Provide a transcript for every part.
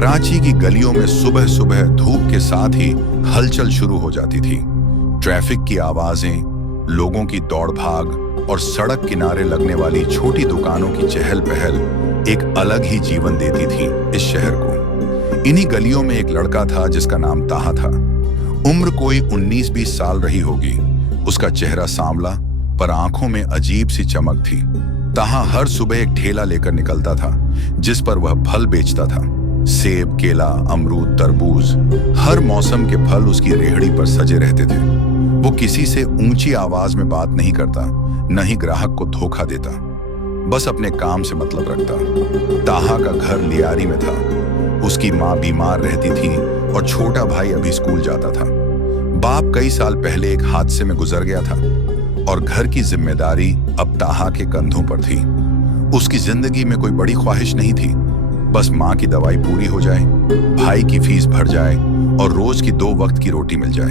कराची की गलियों में सुबह सुबह धूप के साथ ही हलचल शुरू हो जाती थी। ट्रैफिक की आवाजें, लोगों की दौड़ भाग और सड़क किनारे लगने वाली छोटी दुकानों की चहल पहल एक अलग ही जीवन देती थी इस शहर को। इन्हीं गलियों में एक लड़का था जिसका नाम ताहा था। उम्र कोई 19-20 साल रही होगी। उसका चेहरा सांवला पर आंखों में अजीब सी चमक थी। ताहा हर सुबह एक ठेला लेकर निकलता था जिस पर वह फल बेचता था। सेब, केला, अमरूद, तरबूज, हर मौसम के फल उसकी रेहड़ी पर सजे रहते थे। वो किसी से ऊंची आवाज में बात नहीं करता, न ही ग्राहक को धोखा देता, बस अपने काम से मतलब रखता। ताहा का घर लियारी में था। उसकी माँ बीमार रहती थी और छोटा भाई अभी स्कूल जाता था। बाप कई साल पहले एक हादसे में गुजर गया था और घर की जिम्मेदारी अब ताहा के कंधों पर थी। उसकी जिंदगी में कोई बड़ी ख्वाहिश नहीं थी, बस माँ की दवाई पूरी हो जाए, भाई की फीस भर जाए और रोज की 2 वक्त की रोटी मिल जाए।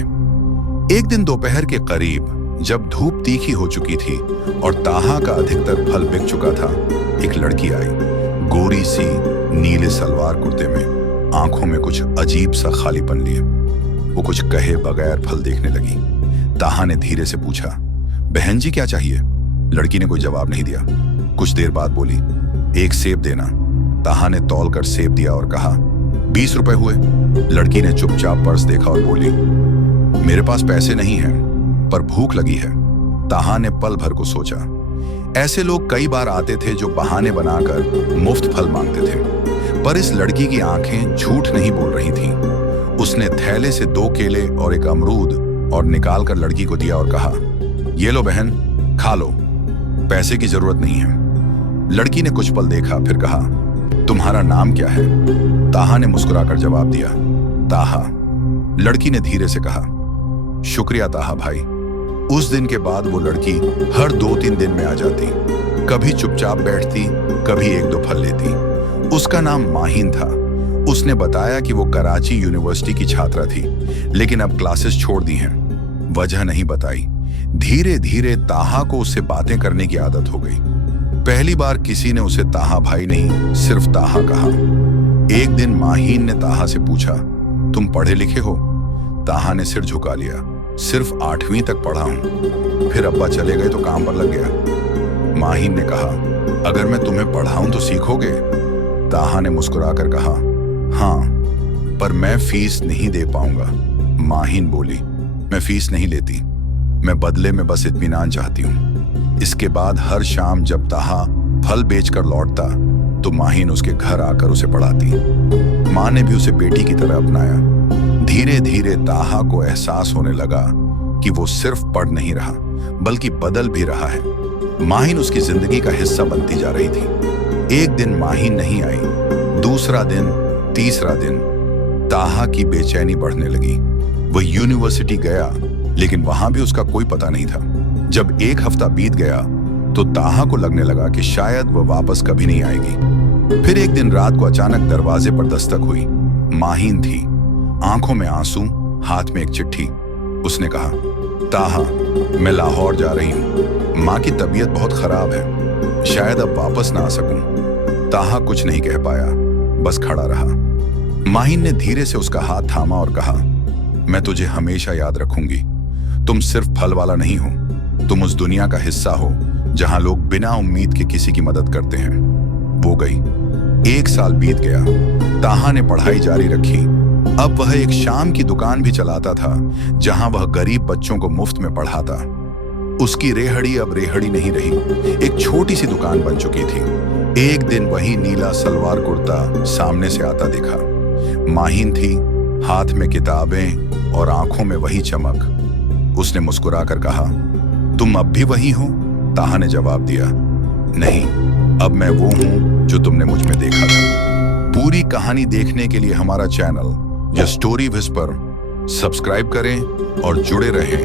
एक दिन दोपहर के करीब जब धूप तीखी हो चुकी थी और ताहा का अधिकतर फल बिक चुका था, एक लड़की आई, गोरी सी, नीले सलवार कुर्ते में, आंखों में कुछ अजीब सा खालीपन लिए। वो कुछ कहे बगैर फल देखने लगी। ताहा ने धीरे से पूछा, बहन जी क्या चाहिए? लड़की ने कोई जवाब नहीं दिया। कुछ देर बाद बोली, एक सेब देना। ताहा ने तौल कर सेब दिया और कहा, 20 रुपए हुए। लड़की ने चुपचाप पर्स देखा और बोली, मेरे पास पैसे नहीं हैं, पर भूख लगी है। ताहा ने पल भर को सोचा। ऐसे लोग कई बार आते थे जो बहाने बनाकर मुफ्त फल मांगते थे, पर इस लड़की की आंखें झूठ नहीं बोल रही थीं। उसने थैले से 2 केले और एक अमरूद और निकाल कर लड़की को दिया और कहा, ये लो बहन, खा लो, पैसे की जरूरत नहीं है। लड़की ने कुछ पल देखा, फिर कहा, तुम्हारा नाम क्या है? ताहा ने मुस्कुराकर जवाब दिया, ताहा। लड़की ने धीरे से कहा, शुक्रिया ताहा भाई। उस दिन के बाद वो लड़की हर 2-3 दिन में आ जाती, कभी चुपचाप बैठती, कभी 1-2 फल लेती। उसका नाम माहीन था। उसने बताया कि वो कराची यूनिवर्सिटी की छात्रा थी, लेकिन अब क्लासेस छोड़ दी हैं। वजह नहीं बताई। धीरे धीरे ताहा को उससे बातें करने की आदत हो गई। पहली बार किसी ने उसे ताहा भाई नहीं, सिर्फ ताहा कहा। एक दिन माहीन ने ताहा से पूछा, तुम पढ़े लिखे हो? ताहा ने सिर झुका लिया, सिर्फ 8वीं तक पढ़ा हूं, फिर अब्बा चले गए तो काम पर लग गया। माहीन ने कहा, अगर मैं तुम्हें पढ़ाऊं तो सीखोगे? ताहा ने मुस्कुराकर कहा, हाँ, पर मैं फीस नहीं दे पाऊंगा। माहीन बोली, मैं फीस नहीं लेती, मैं बदले में बस इत्मीनान चाहती हूँ। इसके बाद हर शाम जब ताहा फल बेचकर लौटता तो माहीन उसके घर आकर उसे पढ़ाती। माँ ने भी उसे बेटी की तरह अपनाया। धीरे धीरे ताहा को एहसास होने लगा कि वो सिर्फ पढ़ नहीं रहा, बल्कि बदल भी रहा है। माहीन उसकी जिंदगी का हिस्सा बनती जा रही थी। एक दिन माहीन नहीं आई, दूसरा दिन, तीसरा दिन। ताहा की बेचैनी बढ़ने लगी। वह यूनिवर्सिटी गया, लेकिन वहां भी उसका कोई पता नहीं था। जब 1 हफ्ता बीत गया तो ताहा को लगने लगा कि शायद वह वापस कभी नहीं आएगी। फिर एक दिन रात को अचानक दरवाजे पर दस्तक हुई। माहीन थी, आंखों में आंसू, हाथ में एक चिट्ठी। उसने कहा, ताहा, मैं लाहौर जा रही हूँ, माँ की तबीयत बहुत खराब है, शायद अब वापस ना आ सकूं। ताहा कुछ नहीं कह पाया, बस खड़ा रहा। माहीन ने धीरे से उसका हाथ थामा और कहा, मैं तुझे हमेशा याद रखूंगी। तुम सिर्फ फल वाला नहीं हो, तुम उस दुनिया का हिस्सा हो जहां लोग बिना उम्मीद के किसी की मदद करते हैं। वो गई। 1 साल बीत गया। ताहा ने पढ़ाई जारी रखी। अब वह एक शाम की दुकान भी चलाता था जहां वह गरीब बच्चों को मुफ्त में पढ़ाता। उसकी रेहड़ी अब रेहड़ी नहीं रही, एक छोटी सी दुकान बन चुकी थी। एक दिन वही नीला सलवार कुर्ता सामने से आता दिखा। माहीन थी, हाथ में किताबें और आंखों में वही चमक। उसने मुस्कुराकर कहा, तुम अब भी वही हो? ताहा ने जवाब दिया, नहीं, अब मैं वो हूं जो तुमने मुझ में देखा था। पूरी कहानी देखने के लिए हमारा चैनल या स्टोरी विस्पर सब्सक्राइब करें और जुड़े रहें।